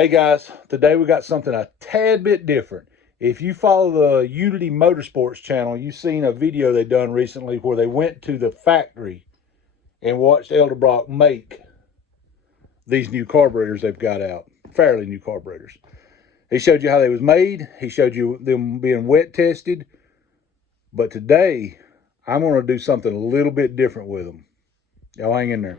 Hey guys, today we got something a tad bit different. If you follow the Unity Motorsports channel, you've seen a video they done recently where they went to the factory and watched Edelbrock make these new carburetors they've got out, fairly new carburetors. He showed you how they was made. He showed you them being wet tested. But today, I'm going to do something a little bit different with them. Y'all hang in there.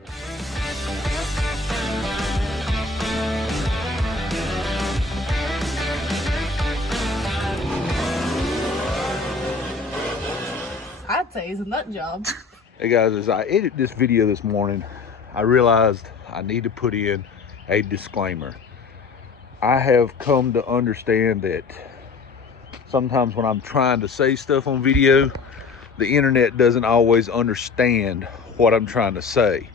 I'd say it's a nut job. Hey guys, as I edited this video this morning, I realized I need to put in a disclaimer. I have come to understand that sometimes when I'm trying to say stuff on video, the internet doesn't always understand what I'm trying to say,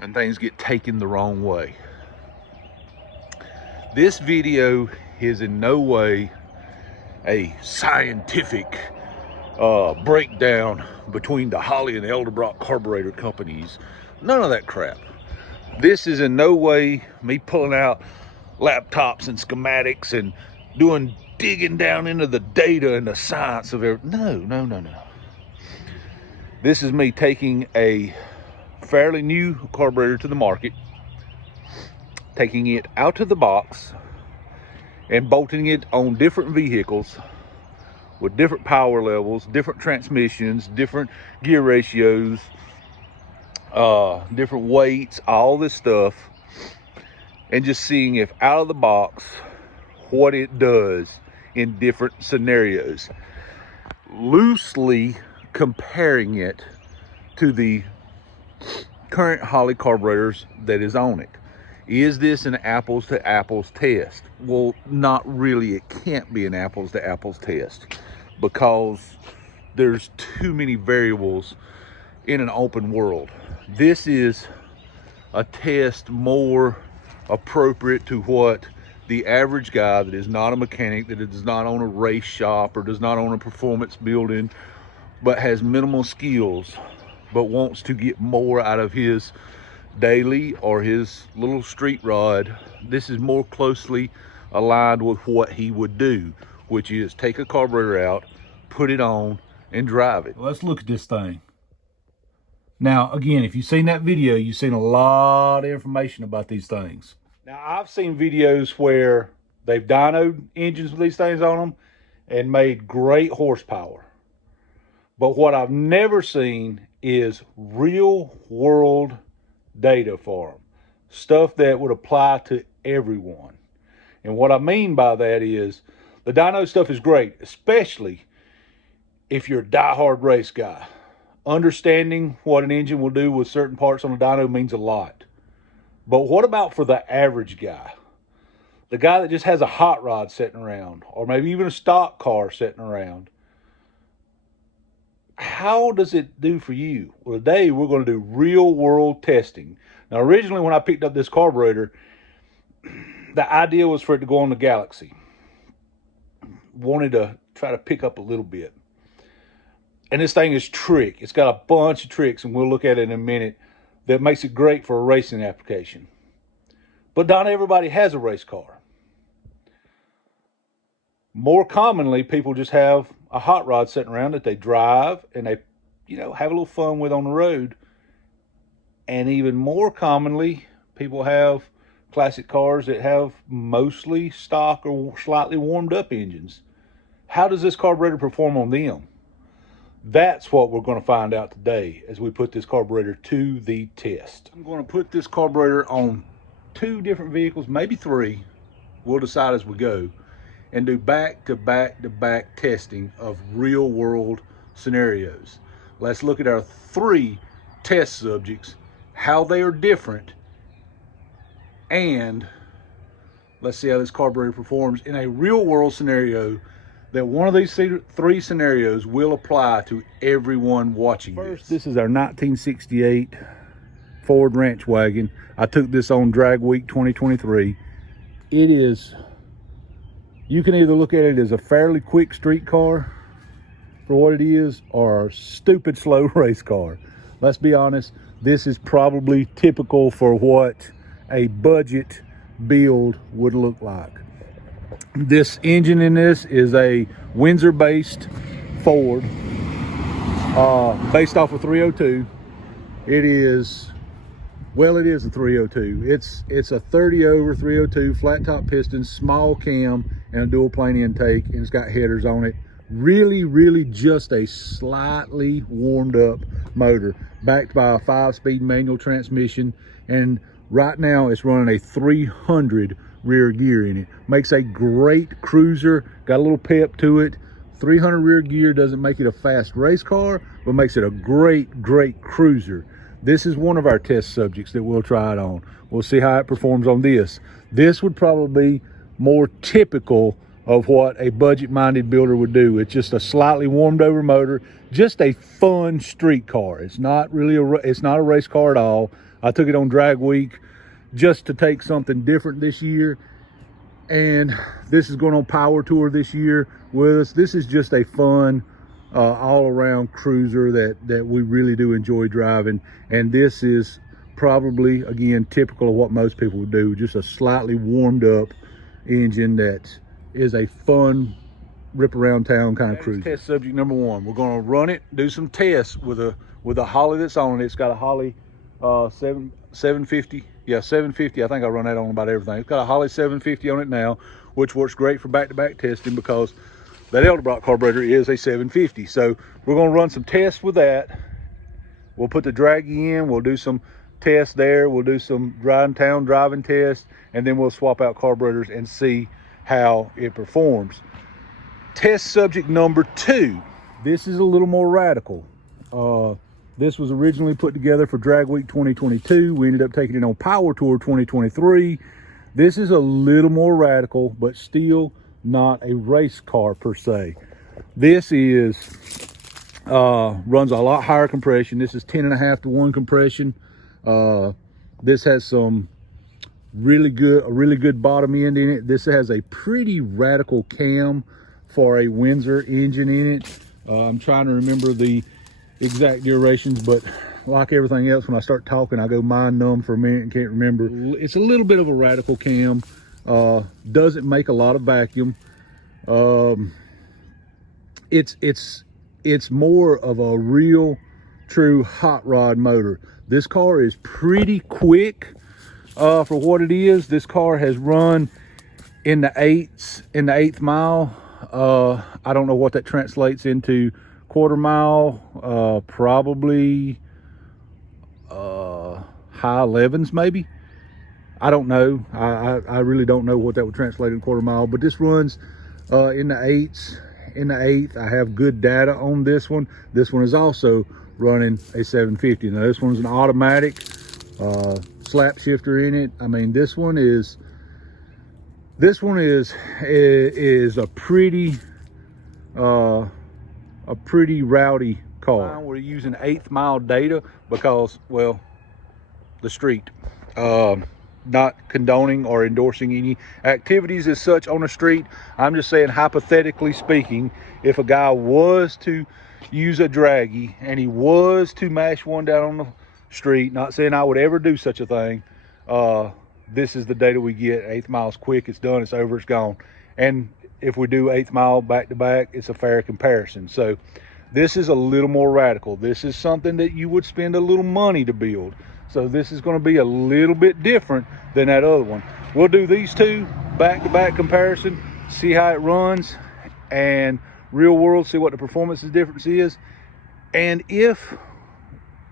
and things get taken the wrong way. This video is in no way a scientific breakdown between the Holley and the Edelbrock carburetor companies. None of that crap. This is in no way me pulling out laptops and schematics and digging down into the data and the science of everything. No. This is me taking a fairly new carburetor to the market, taking it out of the box and bolting it on different vehicles with different power levels, different transmissions, different gear ratios, different weights, all this stuff, and just seeing if out of the box what it does in different scenarios, loosely comparing it to the current Holley carburetors that is on it. Is this an apples to apples test? Well, not really. It can't be an apples to apples test because there's too many variables in an open world. This is a test more appropriate to what the average guy that is not a mechanic, that does not own a race shop or does not own a performance building, but has minimal skills, but wants to get more out of his daily or his little street rod. This is more closely aligned with what he would do, which is take a carburetor out, put it on, and drive it. Let's look at this thing. Now, again, if you've seen that video, you've seen a lot of information about these things. Now, I've seen videos where they've dynoed engines with these things on them and made great horsepower. But what I've never seen is real world data for them. Stuff that would apply to everyone. And what I mean by that is the dyno stuff is great, especially if you're a diehard race guy. Understanding what an engine will do with certain parts on a dyno means a lot. But what about for the average guy? The guy that just has a hot rod sitting around, or maybe even a stock car sitting around. How does it do for you? Well, today we're going to do real world testing. Now, originally when I picked up this carburetor, the idea was for it to go on the Galaxy. Wanted to try to pick up a little bit. And this thing is trick. It's got a bunch of tricks, and we'll look at it in a minute, that makes it great for a racing application. But not everybody has a race car. More commonly, people just have a hot rod sitting around that they drive and they, have a little fun with on the road. And even more commonly, people have classic cars that have mostly stock or slightly warmed up engines. How does this carburetor perform on them? That's what we're going to find out today as we put this carburetor to the test. I'm going to put this carburetor on 2 different vehicles, maybe 3. We'll decide as we go, and do back-to-back testing of real-world scenarios. Let's look at our 3 test subjects, how they are different, and let's see how this carburetor performs in a real-world scenario that one of these 3 scenarios will apply to everyone watching. First, this is our 1968 Ford Ranch wagon. I took this on Drag Week 2023. It is, you can either look at it as a fairly quick street car for what it is, or a stupid slow race car. Let's be honest, this is probably typical for what a budget build would look like. This engine in this is a Windsor based Ford, based off of 302. It is a 302. It's a 30 over 302 flat top piston, small cam, and a dual plane intake, and it's got headers on it. Really just a slightly warmed up motor, backed by a 5-speed manual transmission, and right now it's running a 300 rear gear in it. Makes a great cruiser, got a little pep to it. 300 rear gear doesn't make it a fast race car, but makes it a great cruiser. This is one of our test subjects that we'll try it on. We'll see how it performs on this. This would probably be more typical of what a budget-minded builder would do. It's just a slightly warmed over motor, just a fun street car. It's not really it's not a race car at all. I took it on drag week just to take something different this year, and this is going on power tour this year with us. This is just a fun all-around cruiser that we really do enjoy driving, and this is probably, again, typical of what most people would do. Just a slightly warmed up engine that is a fun rip around town kind of cruiser. Test subject number one. We're going to run it, do some tests with a Holley that's on it. It's got a Holley 750. Yeah, 750. I think I run that on about everything. It's got a Holley 750 on it now, which works great for back-to-back testing because that Edelbrock carburetor is a 750. So we're going to run some tests with that. We'll put the draggy in. We'll do some tests there. We'll do some town driving tests, and then we'll swap out carburetors and see how it performs. Test subject number two. This is a little more radical. This was originally put together for Drag Week 2022. We ended up taking it on Power Tour 2023. This is a little more radical, but still not a race car per se. This is runs a lot higher compression. This is 10.5 to 1 compression. This has some a really good bottom end in it. This has a pretty radical cam for a Windsor engine in it. I'm trying to remember the exact durations, but like everything else, when I start talking, I go mind numb for a minute and can't remember. It's a little bit of a radical cam. Doesn't make a lot of vacuum. It's more of a real true hot rod motor. This car is pretty quick for what it is. This car has run in the eighth mile. I don't know what that translates into quarter mile. Probably high 11s maybe. I don't know. I really don't know what that would translate in quarter mile, but this runs in the eighths. In the eighth, I have good data on this one. This one is also running a 750. Now this one's an automatic, slap shifter in it. I mean, this one is a pretty rowdy car. We're using 8th mile data because, well, the street. Not condoning or endorsing any activities as such on the street. I'm just saying, hypothetically speaking, if a guy was to use a draggy and he was to mash one down on the street, not saying I would ever do such a thing, this is the data we get. 8th mile's quick, it's done, it's over, it's gone. And if we do 8th mile back to back, it's a fair comparison. So this is a little more radical. This is something that you would spend a little money to build. So this is going to be a little bit different than that other one. We'll do these two back-to-back comparison, see how it runs, and real world, see what the performance difference is. And if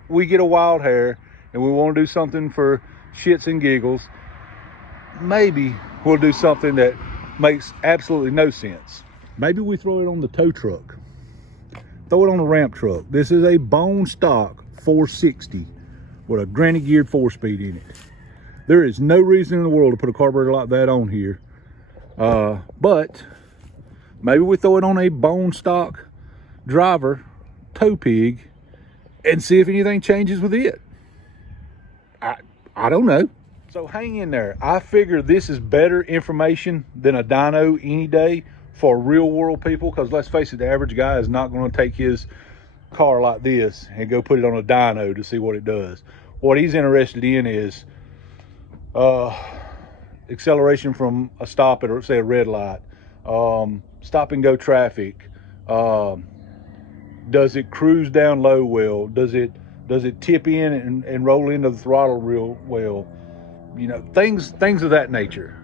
we get a wild hair and we want to do something for shits and giggles, maybe we'll do something that makes absolutely no sense. Maybe we throw it on the tow truck, throw it on the ramp truck. This is a bone stock 460 with a granny geared 4-speed in it. There is no reason in the world to put a carburetor like that on here. But maybe we throw it on a bone stock driver tow pig and see if anything changes with it. I don't know. So hang in there. I figure this is better information than a dyno any day for real world people, because let's face it, the average guy is not going to take his car like this and go put it on a dyno to see what it does. What he's interested in is acceleration from a stop at, say, a red light, stop and go traffic. Does it cruise down low well? Does it tip in and roll into the throttle real well? You know, things of that nature.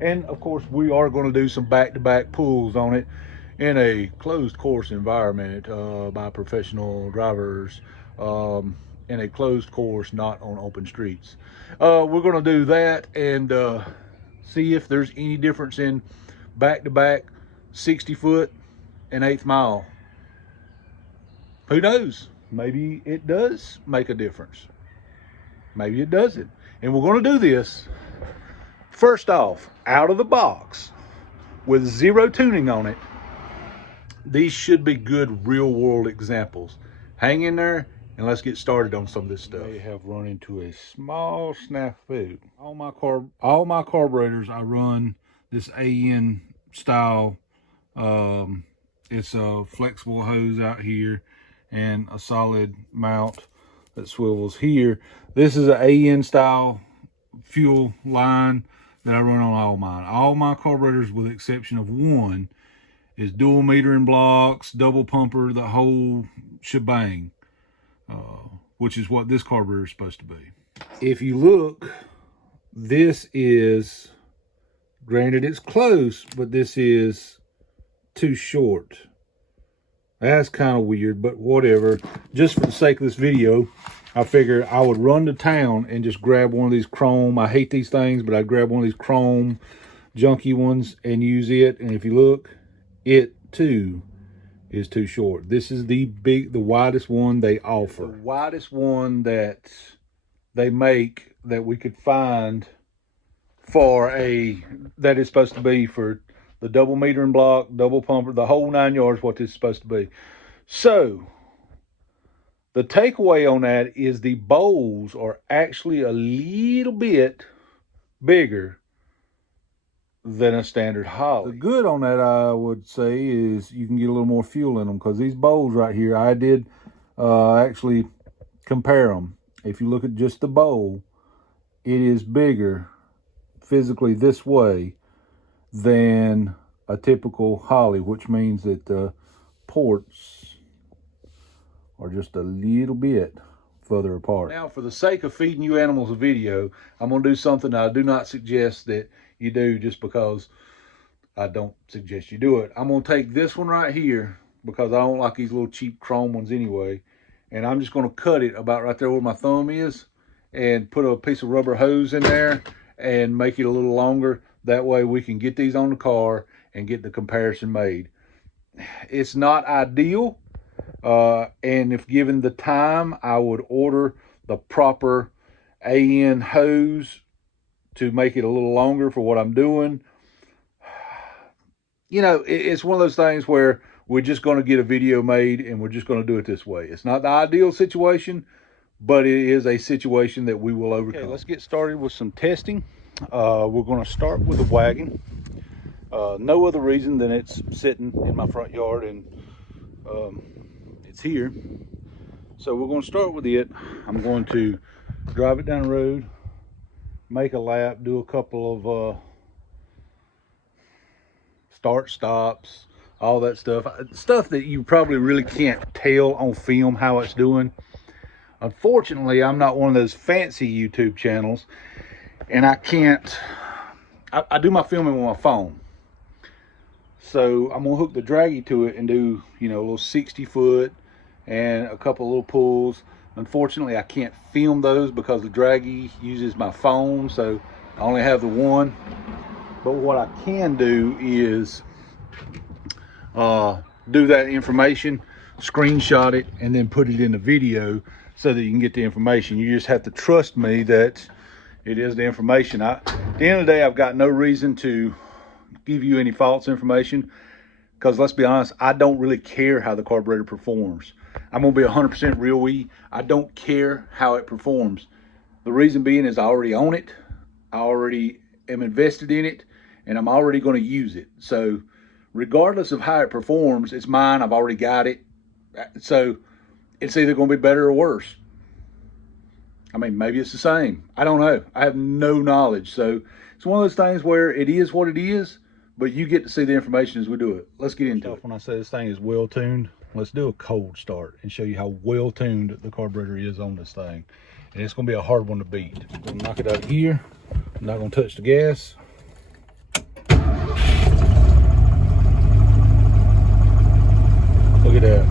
And of course, we are going to do some back-to-back pulls on it in a closed course environment by professional drivers, in a closed course, not on open streets. We're going to do that and see if there's any difference in back-to-back 60-foot and 1/8 mile. Who knows? Maybe it does make a difference. Maybe it doesn't. And we're going to do this, first off, out of the box, with 0 tuning on it. These should be good real-world examples. Hang in there, and let's get started on some of this stuff. I have run into a small snafu. All my carburetors, I run this AN style. It's a flexible hose out here and a solid mount that swivels here. This is an AN style fuel line that I run on all mine. All my carburetors, with the exception of one, is dual metering blocks, double pumper, the whole shebang, which is what this carburetor is supposed to be. If you look, this is, granted it's close, but this is too short. That's kind of weird, but whatever. Just for the sake of this video, I figured I would run to town and just grab one of these chrome. I hate these things, but I'd grab one of these chrome junky ones and use it. And if you look, it too is too short. This is the widest one they offer. The widest one that they make that we could find for that is supposed to be for the double metering block, double pumper, the whole 9 yards, what this is supposed to be. So the takeaway on that is the bowls are actually a little bit bigger than a standard Holley. The good on that, I would say, is you can get a little more fuel in them, because these bowls right here, I did actually compare them. If you look at just the bowl, it is bigger physically this way than a typical Holley, which means that the ports are just a little bit further apart. Now, for the sake of feeding you animals a video, I'm going to do something I do not suggest that you do, just because I don't suggest you do it. I'm going to take this one right here, because I don't like these little cheap chrome ones anyway, and I'm just going to cut it about right there where my thumb is and put a piece of rubber hose in there and make it a little longer. That way we can get these on the car and get the comparison made. It's not ideal, and if given the time, I would order the proper AN hose to make it a little longer for what I'm doing. You know, it's one of those things where we're just going to get a video made and we're just going to do it this way. It's not the ideal situation, but it is a situation that we will overcome. Okay, let's get started with some testing. We're going to start with the wagon. No other reason than it's sitting in my front yard and it's here. So we're going to start with it. I'm going to drive it down the road, make a lap, do a couple of start stops, all that stuff that you probably really can't tell on film how it's doing. Unfortunately, I'm not one of those fancy YouTube channels, and I can't, I do my filming with my phone. So I'm gonna hook the draggy to it and do, you know, a little 60-foot and a couple of little pulls. Unfortunately, I can't film those because the draggy uses my phone, so I only have the one. But what I can do is do that information, screenshot it, and then put it in the video so that you can get the information. You just have to trust me that it is the information. At the end of the day, I've got no reason to give you any false information, because let's be honest, I don't really care how the carburetor performs. I'm gonna be 100% real with you. I don't care how it performs. The reason being is I already own it, I already am invested in it, and I'm already going to use it. So regardless of how it performs, it's mine. I've already got it. So it's either going to be better or worse. I mean, maybe it's the same. I don't know. I have no knowledge. So it's one of those things where it is what it is, but you get to see the information as we do it. Let's get into it. When I say this thing is well tuned, let's do a cold start and show you how well tuned the carburetor is on this thing. And it's going to be a hard one to beat. I'm going to knock it out of here. I'm not going to touch the gas. Look at that.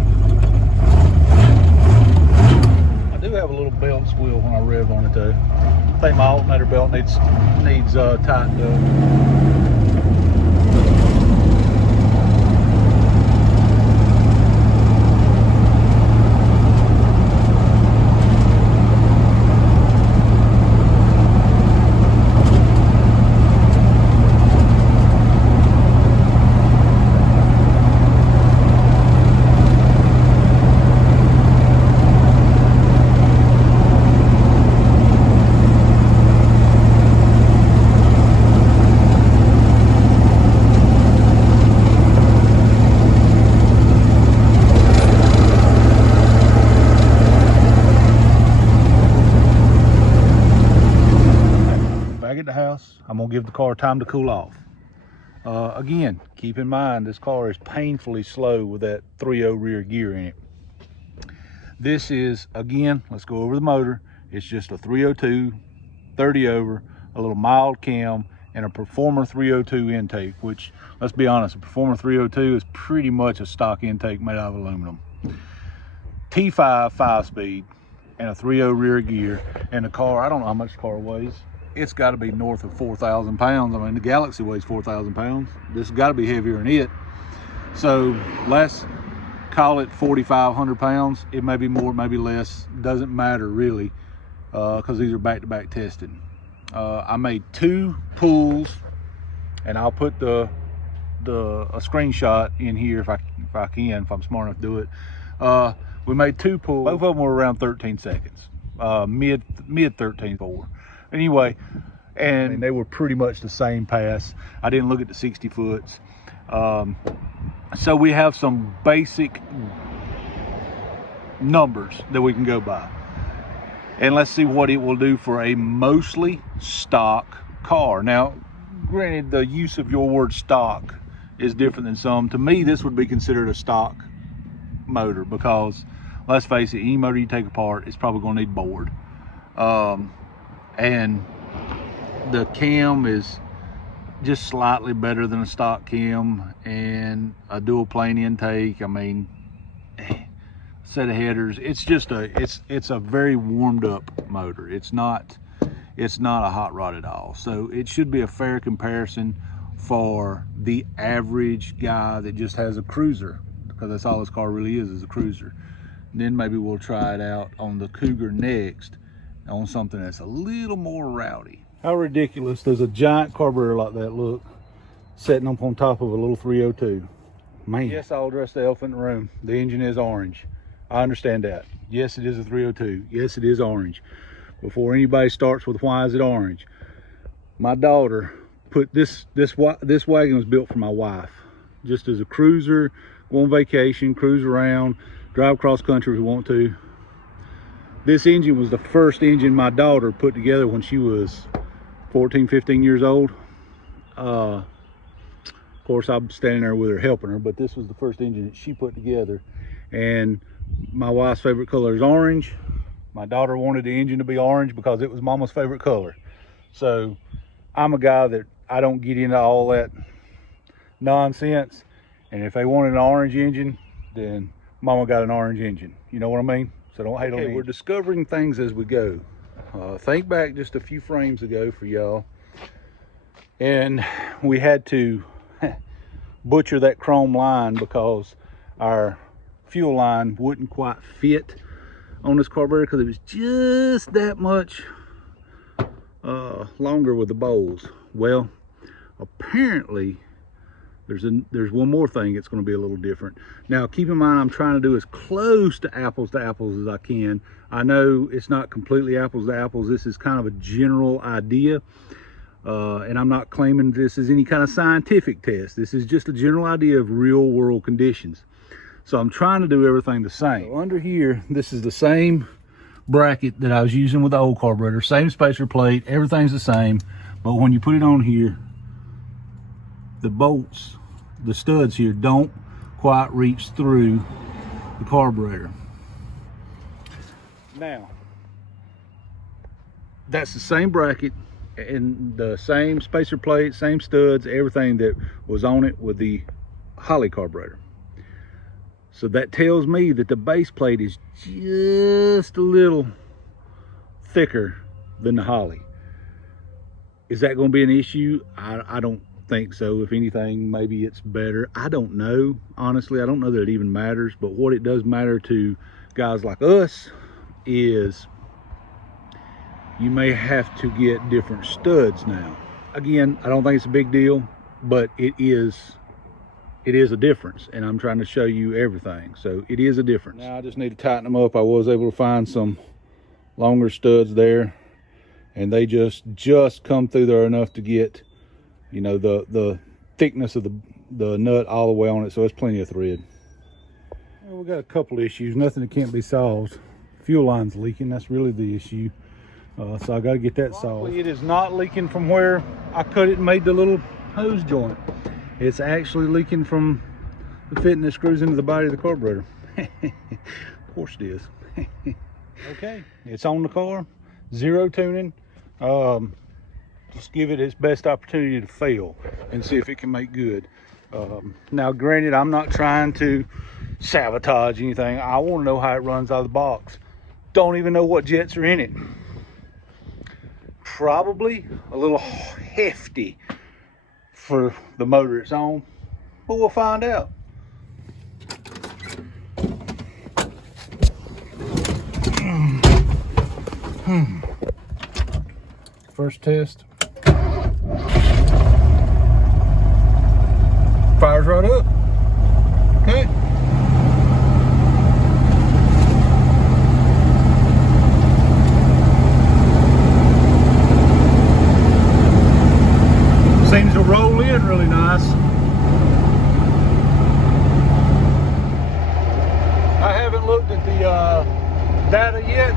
I do have a little belt squeal when I rev on it though. I think my alternator belt needs tightened up. At the house, I'm gonna give the car time to cool off. Again, keep in mind this car is painfully slow with that 3.0 rear gear in it. This is, again, let's go over the motor. It's just a 302 30 over, a little mild cam, and a Performer 302 intake, which, let's be honest, a Performer 302 is pretty much a stock intake made out of aluminum. T5 5-speed and a 3.0 rear gear, and the car, I don't know how much the car weighs. It's got to be north of 4,000 pounds. I mean, the Galaxy weighs 4,000 pounds. This has got to be heavier than it. So let's call it 4,500 pounds. It may be more, it may be less. Doesn't matter really, because these are back-to-back tested. I made 2 pulls, and I'll put a screenshot in here if I'm smart enough to do it. We made 2 pulls. Both of them were around 13 seconds, mid 13.4. Anyway, and they were pretty much the same pass. I didn't look at the 60 foots. So we have some basic numbers that we can go by. And let's see what it will do for a mostly stock car. Now, granted, the use of your word stock is different than some. To me, this would be considered a stock motor because, let's face it, any motor you take apart is probably going to need bored. And the cam is just slightly better than a stock cam, and a dual plane intake. I mean, set of headers. It's just it's a very warmed up motor. It's not a hot rod at all. So it should be a fair comparison for the average guy that just has a cruiser, because that's all this car really is a cruiser. And then maybe we'll try it out on the Cougar next, on something that's a little more rowdy. How ridiculous does a giant carburetor like that look sitting up on top of a little 302? Man. Yes, I'll address the elephant in the room. The engine is orange. I understand that. Yes, it is a 302. Yes, it is orange. Before anybody starts with why is it orange, my daughter put this wagon was built for my wife, just as a cruiser, go on vacation, cruise around, drive cross country if we want to. This engine was the first engine my daughter put together when she was 14, 15 years old. Of course, I'm standing there with her helping her, but this was the first engine that she put together. And my wife's favorite color is orange. My daughter wanted the engine to be orange because it was mama's favorite color. So I'm a guy that I don't get into all that nonsense. And if they wanted an orange engine, then mama got an orange engine. You know what I mean? So don't hate on me. We're discovering things as we go. Think back just a few frames ago for y'all, and we had to butcher that chrome line because our fuel line wouldn't quite fit on this carburetor because it was just that much longer with the bowls. Well, apparently there's one more thing that's going to be a little different. Now, keep in mind, I'm trying to do as close to apples as I can. I know it's not completely apples to apples. This is kind of a general idea. And I'm not claiming this is any kind of scientific test. This is just a general idea of real world conditions. So I'm trying to do everything the same. So under here, this is the same bracket that I was using with the old carburetor. Same spacer plate, everything's the same. But when you put it on here, the bolts, the studs here don't quite reach through the carburetor. Now, that's the same bracket and the same spacer plate, same studs, everything that was on it with the Holley carburetor. So that tells me that the base plate is just a little thicker than the Holley. Is that going to be an issue? I don't think so. If anything, maybe it's better. I don't know. Honestly, I don't know that it even matters. But what it does matter to guys like us is you may have to get different studs now. Again, I don't think it's a big deal, but it is a difference, and I'm trying to show you everything. So it is a difference. Now I just need to tighten them up. I was able to find some longer studs there, and they just come through there enough to get, you know, the thickness of the nut all the way on it, so it's plenty of thread. Well, we got a couple issues, nothing that can't be solved. Fuel line's leaking, that's really the issue. So I got to get that solved. It is not leaking from where I cut it and made the little hose joint. It's actually leaking from the fitting that screws into the body of the carburetor. Of course it is. Okay, it's on the car, zero tuning. Just give it its best opportunity to fail and see if it can make good. Now granted, I'm not trying to sabotage anything. I want to know how it runs out of the box. Don't even know what jets are in it. Probably a little hefty for the motor it's on, but we'll find out. First test. Fires right up. Okay. Seems to roll in really nice. I haven't looked at the data yet.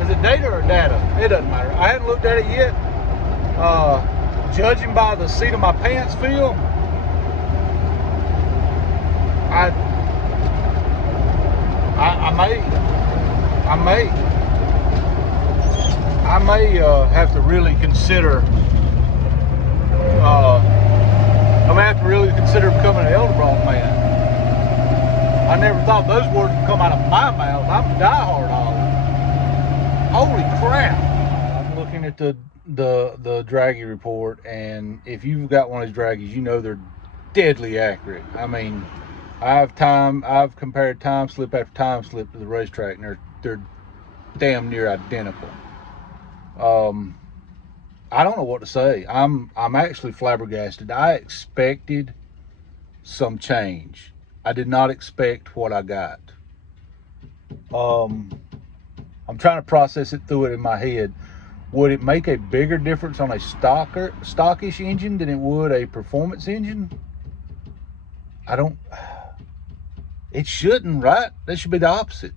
Is it data or data? It doesn't matter. I haven't looked at it yet. Judging by the seat of my pants feel, I may have to really consider. I'm gonna have to really consider becoming an Edelbrock man. I never thought those words would come out of my mouth. I'm a diehard Holley. Holy crap! I'm looking at the draggy report, and if you've got one of these draggies, you know they're deadly accurate. I mean, I've compared time slip after time slip to the racetrack, and they're damn near identical. I don't know what to say. I'm actually flabbergasted. I expected some change. I did not expect what I got. I'm trying to process it through it in my head. Would it make a bigger difference on a stockish engine than it would a performance engine? It shouldn't, right? That should be the opposite.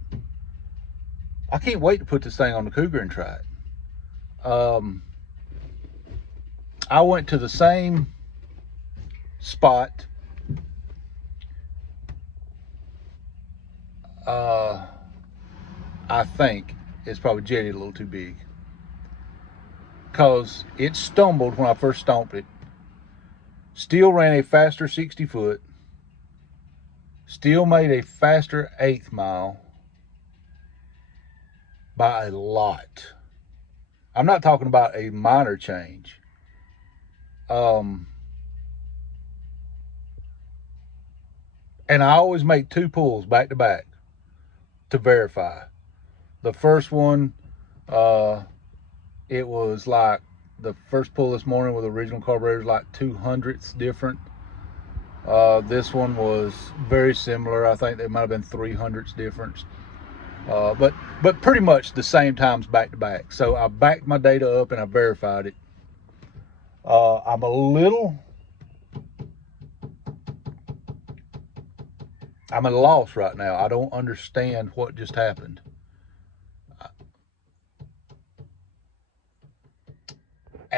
I can't wait to put this thing on the Cougar and try it. I went to the same spot. I think it's probably jetted a little too big, because it stumbled when I first stomped it. Still ran a faster 60 foot. Still made a faster 1/8 mile by a lot. I'm not talking about a minor change. And I always make 2 pulls back to back to verify. The first one, it was like the first pull this morning with the original carburetor was like 200ths different. This one was very similar. I think there might have been 300ths difference. But pretty much the same times back to back. So I backed my data up and I verified it. I'm at a loss right now. I don't understand what just happened.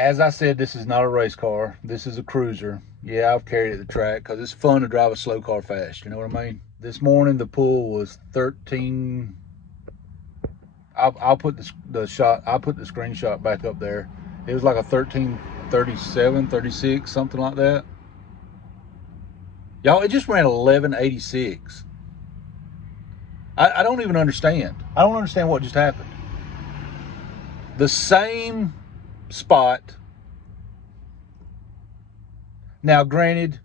As I said, this is not a race car. This is a cruiser. Yeah, I've carried it at the track because it's fun to drive a slow car fast. You know what I mean? This morning, the pull was 13. I'll put the shot. I'll put the screenshot back up there. It was like a 1337, 36, something like that. Y'all, it just ran 1186. I don't even understand. I don't understand what just happened. The same spot. Now, granted,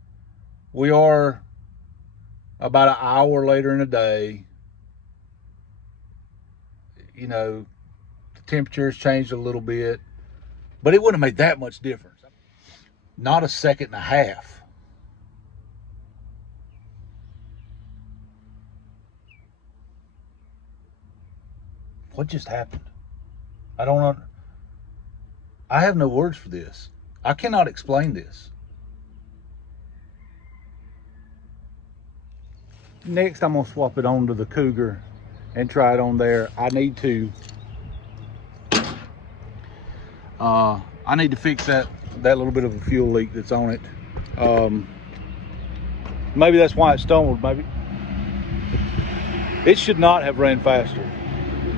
we are about an hour later in the day. You know, the temperature's changed a little bit, but it wouldn't have made that much difference. Not a second and a half. What just happened? I don't know. I have no words for this. I cannot explain this. Next, I'm gonna swap it onto the Cougar and try it on there. I need to fix that little bit of a fuel leak that's on it. Maybe that's why it stumbled. Maybe it should not have ran faster.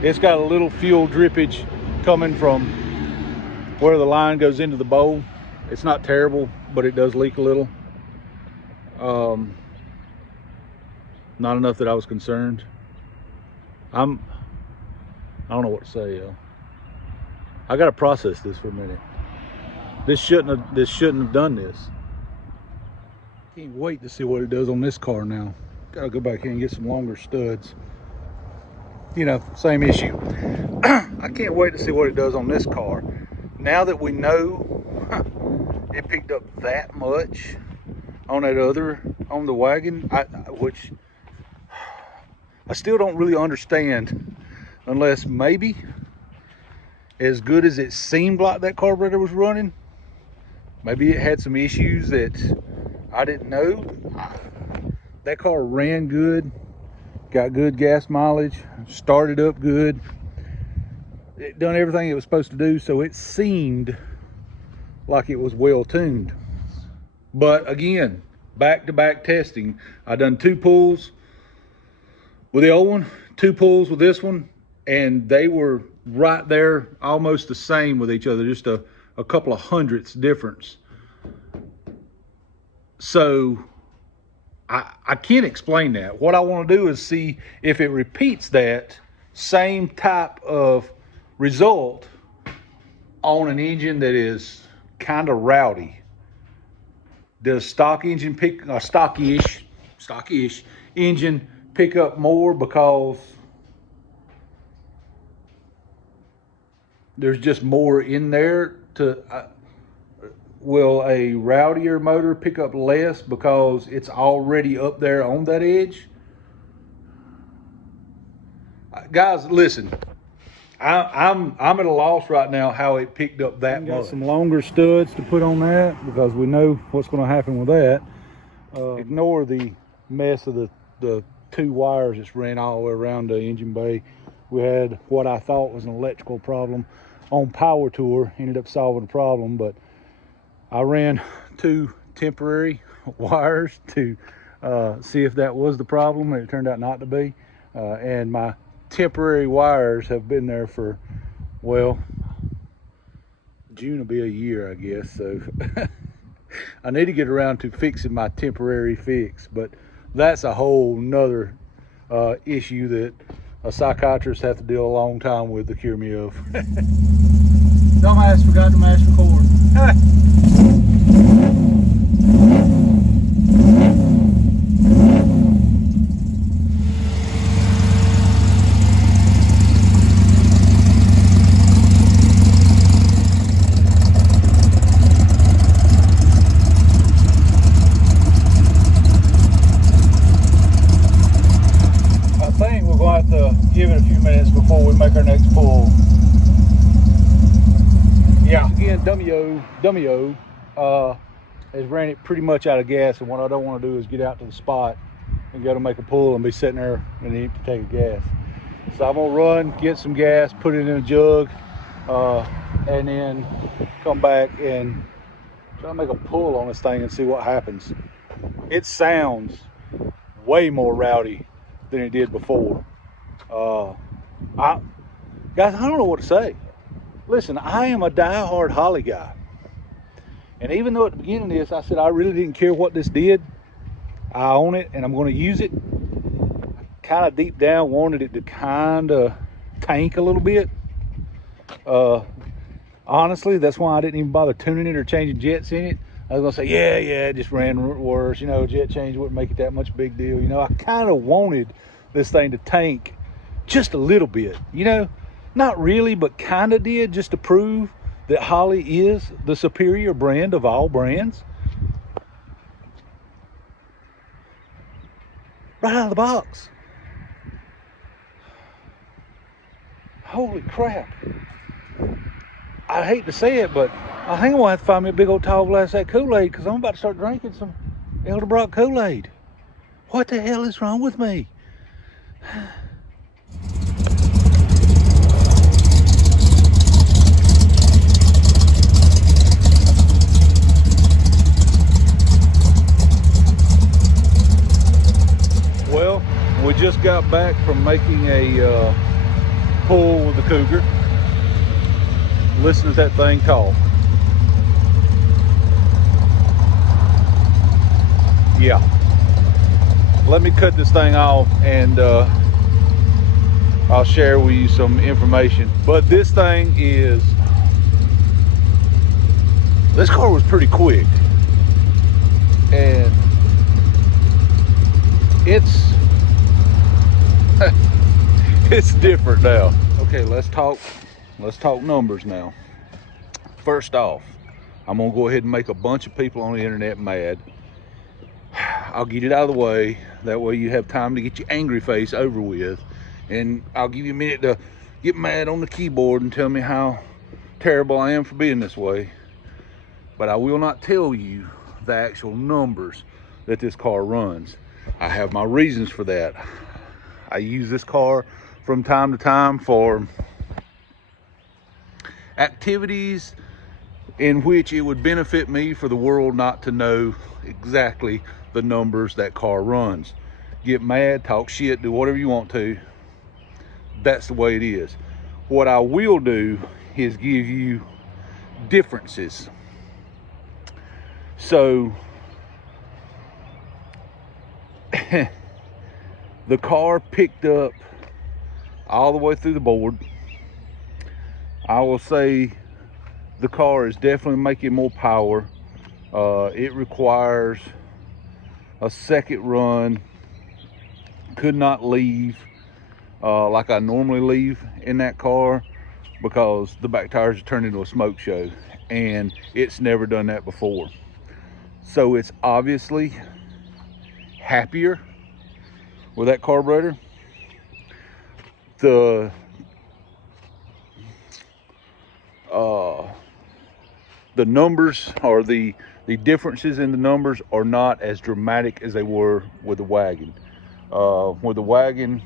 It's got a little fuel drippage coming from where the line goes into the bowl. It's not terrible, but it does leak a little. Not enough that I was concerned. I don't know what to say, yo. I gotta process this for a minute. This shouldn't have done this. Can't wait to see what it does on this car now. Gotta go back in and get some longer studs. You know, same issue. I can't wait to see what it does on this car. Now that we know it picked up that much on the wagon, which I still don't really understand, unless maybe as good as it seemed like that carburetor was running, maybe it had some issues that I didn't know. That car ran good, got good gas mileage, started up good. It done everything it was supposed to do, so it seemed like it was well tuned. But again, back-to-back testing. I done 2 pulls with the old one, 2 pulls with this one, and they were right there, almost the same with each other, just a couple of hundredths difference. So I can't explain that. What I want to do is see if it repeats that same type of result on an engine that is kind of rowdy. Does stock engine stockish engine pick up more because there's just more in there to will a rowdier motor pick up less because it's already up there on that edge? Guys, listen, I'm at a loss right now how it picked up that much. Got some longer studs to put on that because we know what's going to happen with that. Ignore the mess of the 2 wires that's ran all the way around the engine bay. We had what I thought was an electrical problem on Power Tour, ended up solving the problem, but I ran 2 temporary wires to see if that was the problem, and it turned out not to be. And my temporary wires have been there for, well, June will be a year, I guess. So I need to get around to fixing my temporary fix, but that's a whole nother issue that a psychiatrist has to deal a long time with to cure me of. Dumbass forgot to mash record. Give it a few minutes before we make our next pull. Yeah, again, Dummy-O has ran it pretty much out of gas, and what I don't want to do is get out to the spot and go to make a pull and be sitting there in the empty tank of gas. So I'm gonna run, get some gas, put it in a jug, and then come back and try to make a pull on this thing and see what happens. It sounds way more rowdy than it did before. Guys, I don't know what to say. Listen, I am a die-hard Holley guy. And even though at the beginning of this, I said I really didn't care what this did, I own it and I'm going to use it. I kind of deep down wanted it to kind of tank a little bit. Honestly, that's why I didn't even bother tuning it or changing jets in it. I was going to say, yeah, it just ran worse. You know, jet change wouldn't make it that much big deal. You know, I kind of wanted this thing to tank just a little bit. You know, not really, but kind of did, just to prove that Holley is the superior brand of all brands. Right out of the box. Holy crap. I hate to say it, but I think I'm gonna have to find me a big old tall glass of that Kool-Aid, because I'm about to start drinking some Edelbrock Kool-Aid. What the hell is wrong with me? Well, we just got back from making a pull with the Cougar. Listen to that thing talk. Yeah. Let me cut this thing off and I'll share with you some information. But this thing is, this car was pretty quick. And it's it's different now. Okay, let's talk numbers now. First off, I'm gonna go ahead and make a bunch of people on the internet mad. I'll get it out of the way. That way you have time to get your angry face over with. And I'll give you a minute to get mad on the keyboard and tell me how terrible I am for being this way. But I will not tell you the actual numbers that this car runs. I have my reasons for that. I use this car from time to time for activities in which it would benefit me for the world not to know exactly the numbers that car runs. Get mad, talk shit, do whatever you want to. That's the way it is. What I will do is give you differences. So the car picked up all the way through the board. I will say the car is definitely making more power. It requires a second run. Could not leave like I normally leave in that car, because the back tires are turned into a smoke show, and it's never done that before. So it's obviously happier with that carburetor. The numbers, or the differences in the numbers, are not as dramatic as they were with the wagon. With the wagon,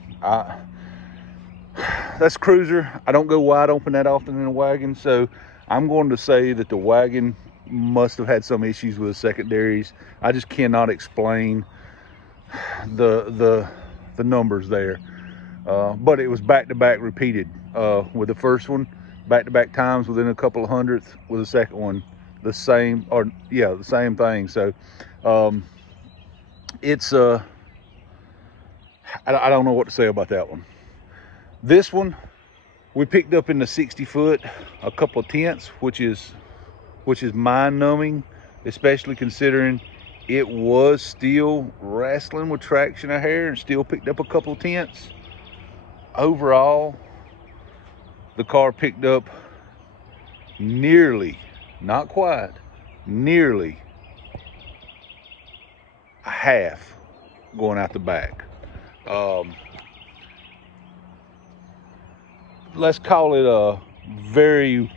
that's cruiser. I don't go wide open that often in a wagon, so I'm going to say that the wagon must have had some issues with the secondaries. I just cannot explain the numbers there. But it was back-to-back repeated. With the first one, back-to-back times within a couple of hundredths. With the second one, the same, or yeah, the same thing. So it's I don't know what to say about that one. This one we picked up in the 60 foot, a couple of tenths, which is mind-numbing, especially considering it was still wrestling with traction a hair and still picked up a couple of tenths. Overall, the car picked up nearly, not quite, nearly a half going out the back. Let's call it a very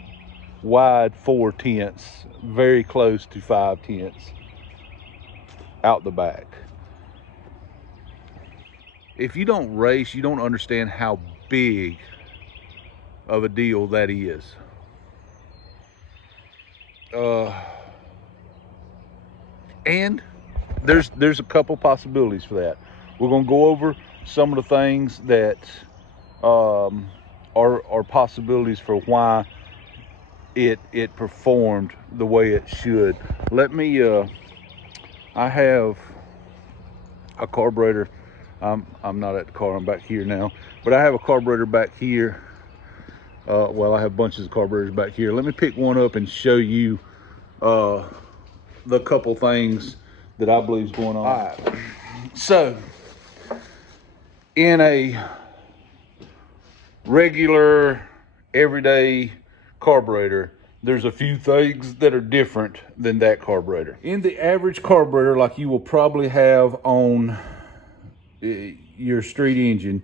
wide 4 tenths, very close to 5 tenths out the back. If you don't race, you don't understand how big of a deal that is. And there's a couple possibilities for that. We're going to go over some of the things that are possibilities for why it performed the way it should. Let me I have a carburetor. I'm not at the car, I'm back here now, but I have a carburetor back here. Well, I have bunches of carburetors back here. Let me pick one up and show you the couple things that I believe is going on. All right. So in a regular everyday carburetor, there's a few things that are different than that carburetor. In the average carburetor, like you will probably have on your street engine,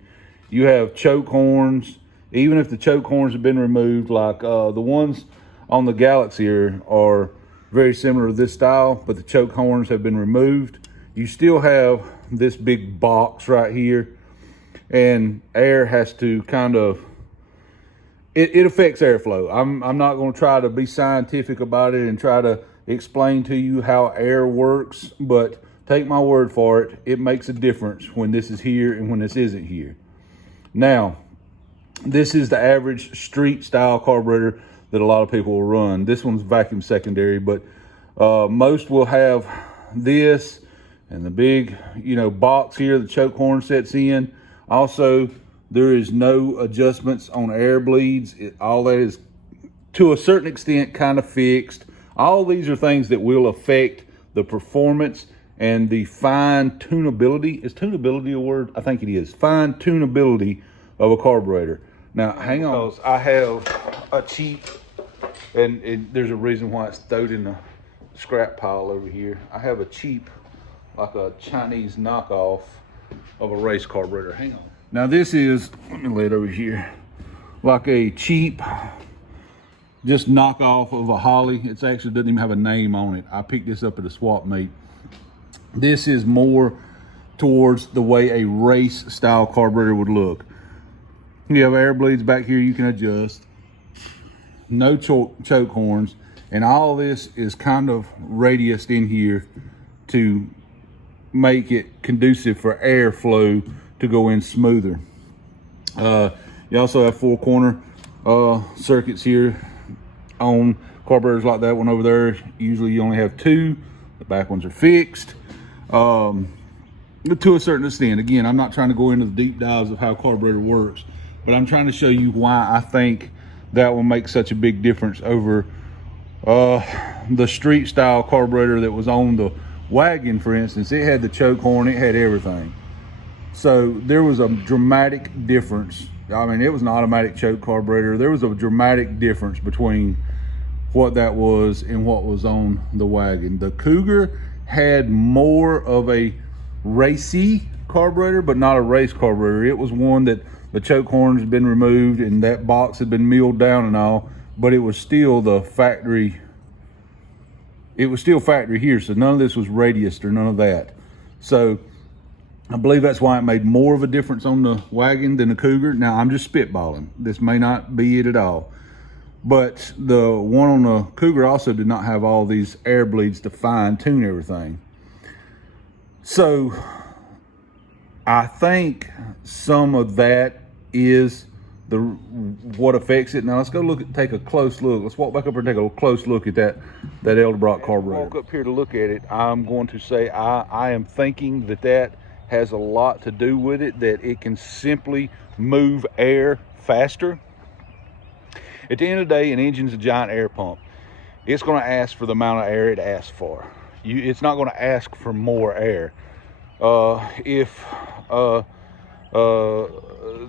you have choke horns. Even if the choke horns have been removed, like the ones on the Galaxy are very similar to this style, but the choke horns have been removed. You still have this big box right here, and air has to kind of, it affects airflow. I'm not going to try to be scientific about it and try to explain to you how air works, but take my word for it, it makes a difference when this is here and when this isn't here. Now, this is the average street style carburetor that a lot of people will run. This one's vacuum secondary, but most will have this and the big, box here the choke horn sets in. Also, there is no adjustments on air bleeds. All that is, to a certain extent, kind of fixed. All these are things that will affect the performance and the fine tunability. Is tunability a word? I think it is. Fine tunability of a carburetor. Now, hang on. Because I have a cheap, and there's a reason why it's thrown in the scrap pile over here. I have a cheap, like a Chinese knockoff of a race carburetor. Hang on. Now this is, let me lay it over here, like a cheap, just knockoff of a Holley. It actually doesn't even have a name on it. I picked this up at a swap meet. This is more towards the way a race style carburetor would look. You have air bleeds back here you can adjust. No choke horns. And all this is kind of radiused in here to make it conducive for airflow to go in smoother. You also have 4-corner circuits here on carburetors like that one over there. Usually you only have 2. The back ones are fixed. To a certain extent. Again, I'm not trying to go into the deep dives of how carburetor works, but I'm trying to show you why I think that will make such a big difference over the street style carburetor that was on the wagon, for instance. It had the choke horn, it had everything. So there was a dramatic difference. I mean, it was an automatic choke carburetor. There was a dramatic difference between what that was and what was on the wagon. The Cougar had more of a racy carburetor, but not a race carburetor. It was one that the choke horns had been removed and that box had been milled down and all, but it was still the factory. It was still factory here, so none of this was radiused or none of that. So I believe that's why it made more of a difference on the wagon than the Cougar. Now, I'm just spitballing. This may not be it at all. But the one on the Cougar also did not have all these air bleeds to fine tune everything. So I think some of that is what affects it. Now let's go take a close look. Let's walk back up and take a close look at that Edelbrock carburetor. Walk up here to look at it. I'm going to say I am thinking that has a lot to do with it, that it can simply move air faster. At the end of the day, an engine's a giant air pump. It's going to ask for the amount of air it asks for. It's not going to ask for more air.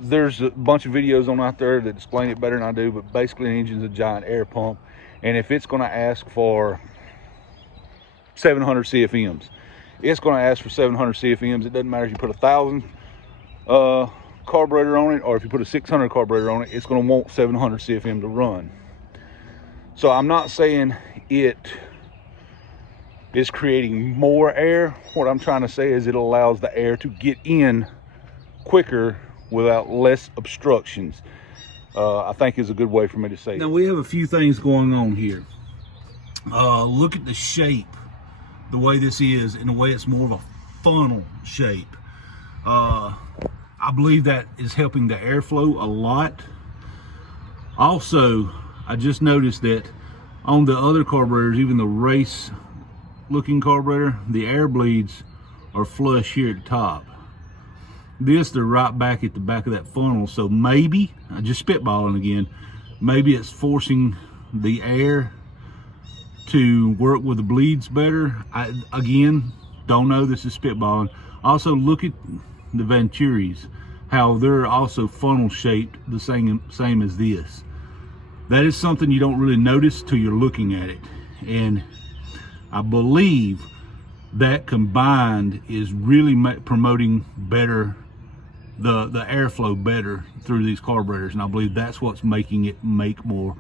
There's a bunch of videos on out there that explain it better than I do, but basically an engine's a giant air pump, and if it's going to ask for 700 CFMs, it's going to ask for 700 CFMs. It doesn't matter if you put 1,000 carburetor on it or if you put a 600 carburetor on it, it's going to want 700 CFM to run. So I'm not saying it is creating more air. What I'm trying to say is it allows the air to get in quicker without less obstructions. I think is a good way for me to say it. Now we have a few things going on here. Look at the shape, the way this is, and the way it's more of a funnel shape. I believe that is helping the airflow a lot. Also, I just noticed that on the other carburetors, even the race looking carburetor, the air bleeds are flush here at the top. This, they're right back at the back of that funnel. So maybe, I'm just spitballing again, maybe it's forcing the air to work with the bleeds better. I, again, don't know, this is spitballing. Also, look at the Venturis, how they're also funnel shaped the same as this. That is something you don't really notice till you're looking at it. And I believe that combined is really promoting better, the airflow better through these carburetors. And I believe that's what's making it make more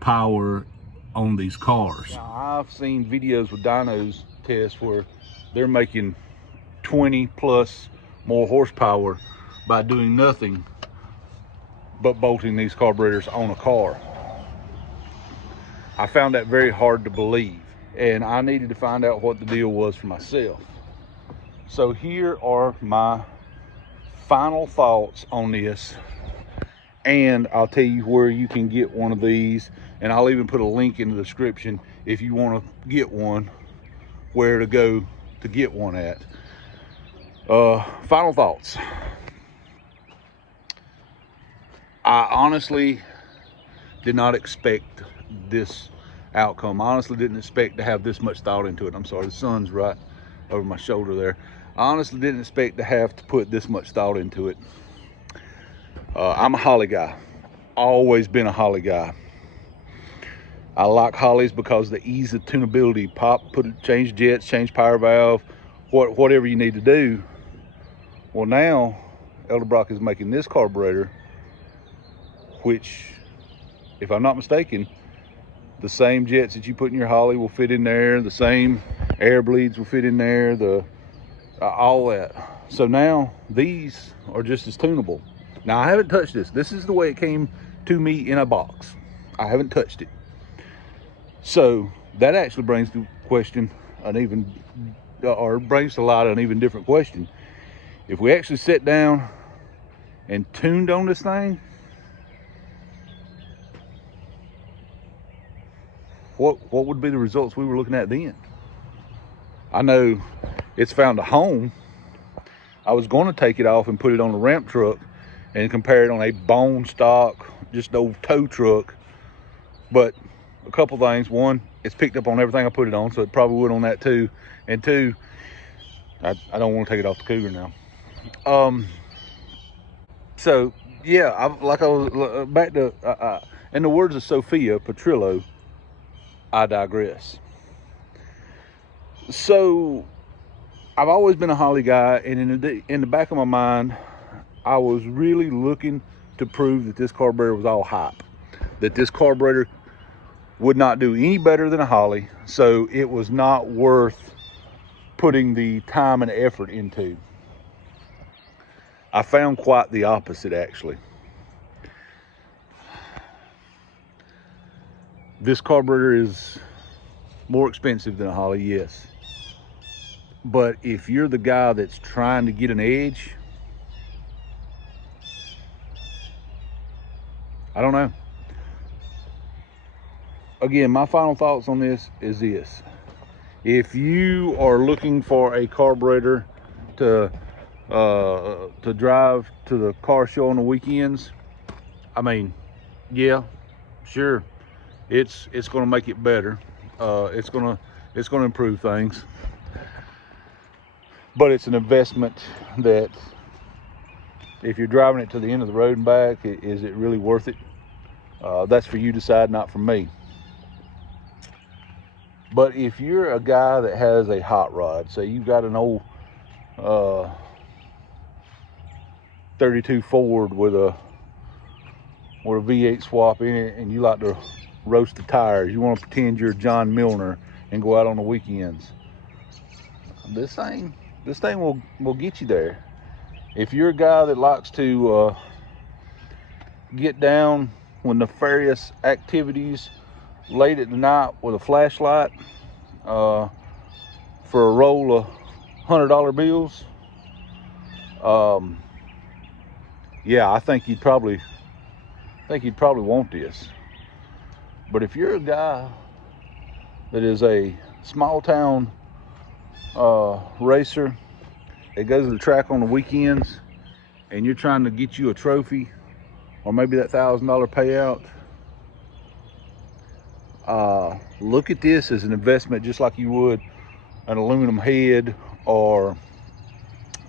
power on these cars. Now, I've seen videos with dynos tests where they're making 20 plus more horsepower by doing nothing but bolting these carburetors on a car. I found that very hard to believe, and I needed to find out what the deal was for myself. So here are my final thoughts on this, and I'll tell you where you can get one of these, and I'll even put a link in the description if you want to get one, where to go to get one at. Final thoughts. I honestly did not expect this outcome. I honestly didn't expect to have this much thought into it. I'm sorry, the sun's right over my shoulder there. I honestly didn't expect to have to put this much thought into it. I'm a Holley guy. Always been a Holley guy. I like Holleys because of the ease of tunability. Pop, change jets, change power valve, whatever you need to do. Well, now Edelbrock is making this carburetor, which, if I'm not mistaken, the same jets that you put in your Holley will fit in there. The same air bleeds will fit in there. All that. So now these are just as tunable. Now, I haven't touched this. This is the way it came to me in a box. I haven't touched it. So that actually brings to question brings to light an even different question. If we actually sat down and tuned on this thing, what would be the results we were looking at then? I know it's found a home. I was going to take it off and put it on a ramp truck and compare it on a bone stock, just old tow truck. But a couple things. One, it's picked up on everything I put it on, so it probably would on that too. And two, I don't want to take it off the Cougar now. So yeah, I was back to in the words of Sophia Petrillo, I digress. So I've always been a Holley guy, and in the back of my mind, I was really looking to prove that this carburetor was all hype, that this carburetor would not do any better than a Holley, so it was not worth putting the time and effort into. I found quite the opposite, actually. This carburetor is more expensive than a Holley, yes. But if you're the guy that's trying to get an edge, I don't know. Again, my final thoughts on this is this. If you are looking for a carburetor to drive to the car show on the weekends, I mean, yeah, sure, it's going to make it better. It's going to improve things. But it's an investment that, if you're driving it to the end of the road and back, is it really worth it? That's for you to decide, not for me. But if you're a guy that has a hot rod, say you've got an old 32 Ford with a V8 swap in it, and you like to roast the tires, you want to pretend you're John Milner and go out on the weekends, this thing will get you there. If you're a guy that likes to get down with nefarious activities late at the night with a flashlight for a roll of $100 bills, yeah, I think you'd probably want this. But if you're a guy that is a small town racer that goes to the track on the weekends, and you're trying to get you a trophy or maybe that $1,000 payout, look at this as an investment, just like you would an aluminum head or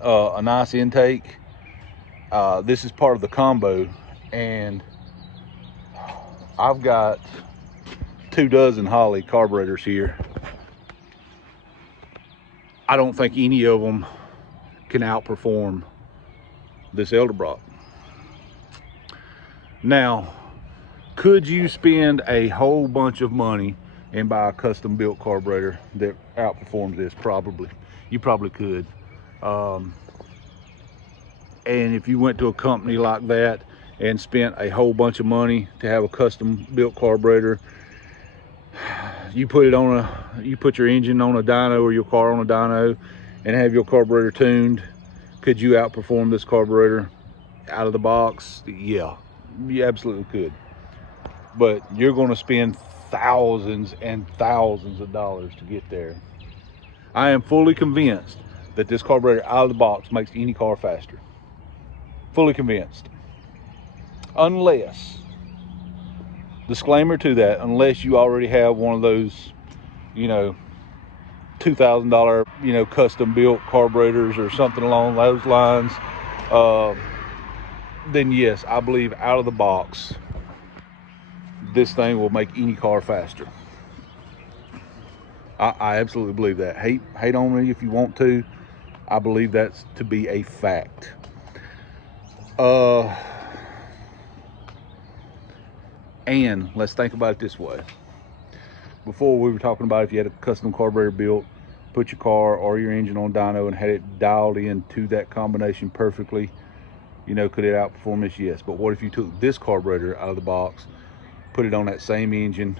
a nice intake. This is part of the combo, and I've got 24 Holley carburetors here. I don't think any of them can outperform this Edelbrock. Now, could you spend a whole bunch of money and buy a custom built carburetor that outperforms this? Probably. You probably could. And if you went to a company like that and spent a whole bunch of money to have a custom built carburetor, you put your engine on a dyno or your car on a dyno and have your carburetor tuned, could you outperform this carburetor out of the box? Yeah, you absolutely could. But you're going to spend thousands and thousands of dollars to get there. I am fully convinced that this carburetor out of the box makes any car faster. Fully convinced. Unless, disclaimer to that, unless you already have one of those, you know, $2,000, you know, custom built carburetors or something along those lines, then yes, I believe out of the box, this thing will make any car faster. I absolutely believe that. Hate on me if you want to. I believe that's to be a fact. And let's think about it this way. Before we were talking about if you had a custom carburetor built, put your car or your engine on dyno and had it dialed into that combination perfectly, you know, could it outperform this? Yes. But what if you took this carburetor out of the box, put it on that same engine,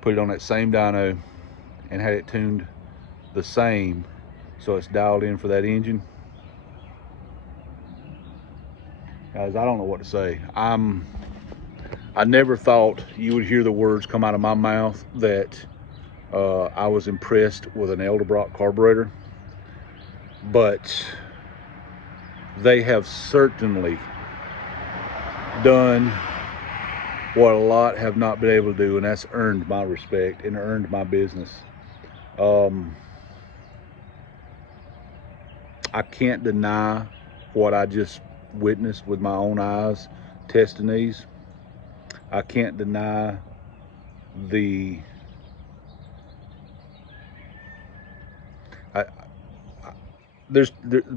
put it on that same dyno, and had it tuned the same so it's dialed in for that engine? Guys, I don't know what to say. I never thought you would hear the words come out of my mouth that I was impressed with an Edelbrock carburetor, but they have certainly done what a lot have not been able to do, and that's earned my respect and earned my business. I can't deny what I just witnessed with my own eyes testing these. I can't deny there's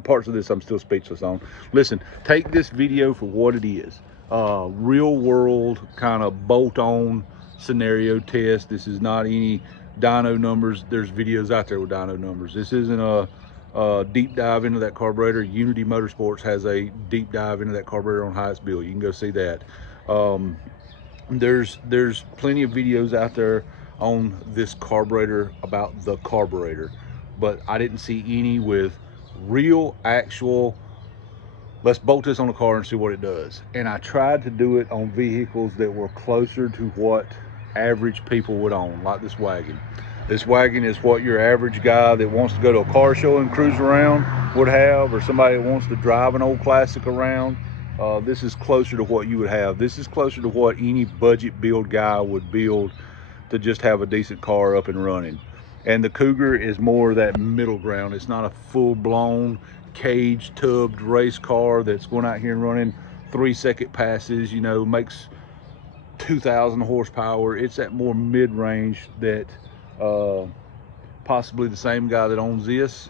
parts of this I'm still speechless on. Listen, take this video for what it is. Real world kind of bolt-on scenario test. This is not any dyno numbers. There's videos out there with dyno numbers. This isn't a deep dive into that carburetor. Unity Motorsports has a deep dive into that carburetor on Highest Build. You can go see that. There's plenty of videos out there on this carburetor about the carburetor, but I didn't see any with real actual, let's bolt this on the car and see what it does. And I tried to do it on vehicles that were closer to what average people would own, like this wagon. This wagon is what your average guy that wants to go to a car show and cruise around would have, or somebody that wants to drive an old classic around. This is closer to what you would have. This is closer to what any budget build guy would build to just have a decent car up and running. And the Cougar is more that middle ground. It's not a full-blown cage tubbed race car that's going out here and running 3-second passes, you know, makes 2,000 horsepower. It's that more mid-range that possibly the same guy that owns this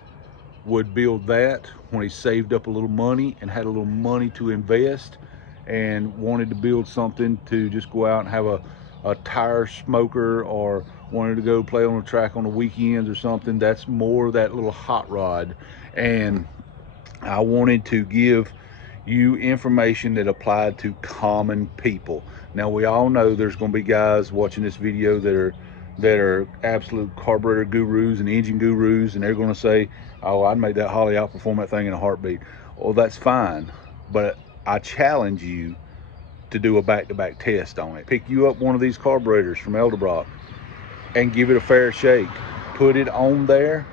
would build that when he saved up a little money and had a little money to invest and wanted to build something to just go out and have a tire smoker, or wanted to go play on the track on the weekends or something. That's more that little hot rod. And I wanted to give you information that applied to common people. Now, we all know there's going to be guys watching this video that are absolute carburetor gurus and engine gurus, and they're going to say, oh, I'd make that Holley outperform that thing in a heartbeat. Well, that's fine, but I challenge you to do a back-to-back test on it. Pick you up one of these carburetors from Edelbrock and give it a fair shake. Put it on there,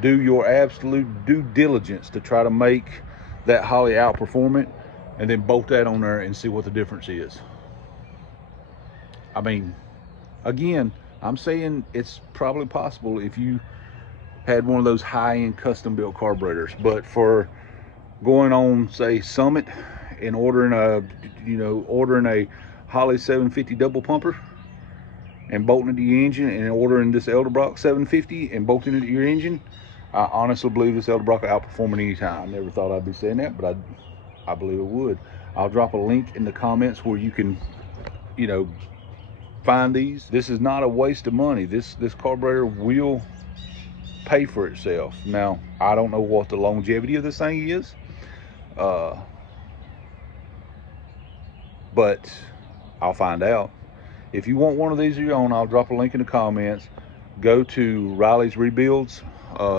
do your absolute due diligence to try to make that Holley outperform it, and then bolt that on there and see what the difference is. I mean, again, I'm saying it's probably possible if you had one of those high-end custom-built carburetors, but for going on, say, Summit and ordering a Holley 750 double pumper and bolting it to your engine, and ordering this Edelbrock 750 and bolting it to your engine, I honestly believe this Edelbrock will outperform it anytime. I never thought I'd be saying that, but I believe it would. I'll drop a link in the comments where you can, find these. This is not a waste of money. This carburetor will pay for itself. Now, I don't know what the longevity of this thing is, but I'll find out. If you want one of these of your own, I'll drop a link in the comments. Go to Riley's Rebuilds.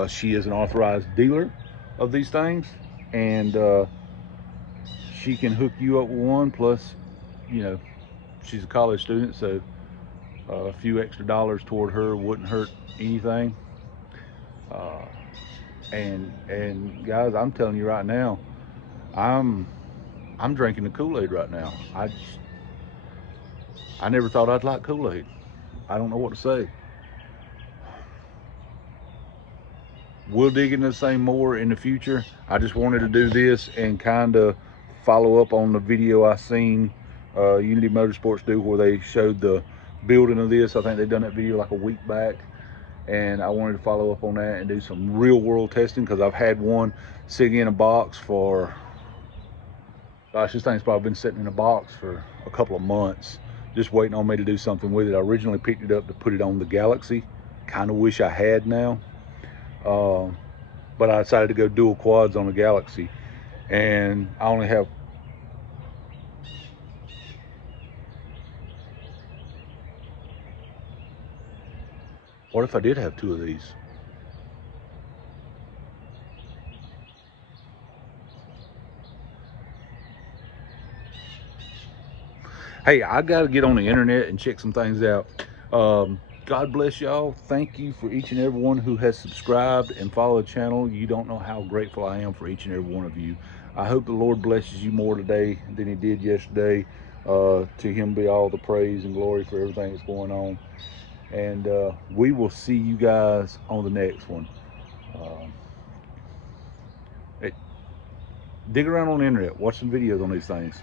She is an authorized dealer of these things, and she can hook you up with one. Plus, she's a college student, so a few extra dollars toward her wouldn't hurt anything. And guys, I'm telling you right now, I'm drinking the Kool-Aid right now. I never thought I'd like Kool-Aid. I don't know what to say. We'll dig into this thing more in the future. I just wanted to do this and kind of follow up on the video I seen Unity Motorsports do, where they showed the building of this. I think they've done that video like a week back, and I wanted to follow up on that and do some real world testing, because I've had one sitting in a box for, gosh, this thing's probably been sitting in a box for a couple of months, just waiting on me to do something with it. I originally picked it up to put it on the Galaxy. Kind of wish I had now, but I decided to go dual quads on the Galaxy, and I only have what if I did have two of these? Hey, I got to get on the internet and check some things out. God bless y'all. Thank you for each and every one who has subscribed and followed the channel. You don't know how grateful I am for each and every one of you. I hope the Lord blesses you more today than he did yesterday. To him be all the praise and glory for everything that's going on. And we will see you guys on the next one. Hey, dig around on the internet, watch some videos on these things.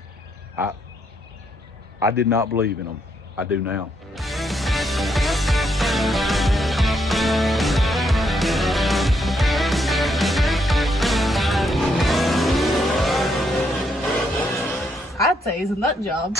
I did not believe in them. I do now. I'd say it's a nut job.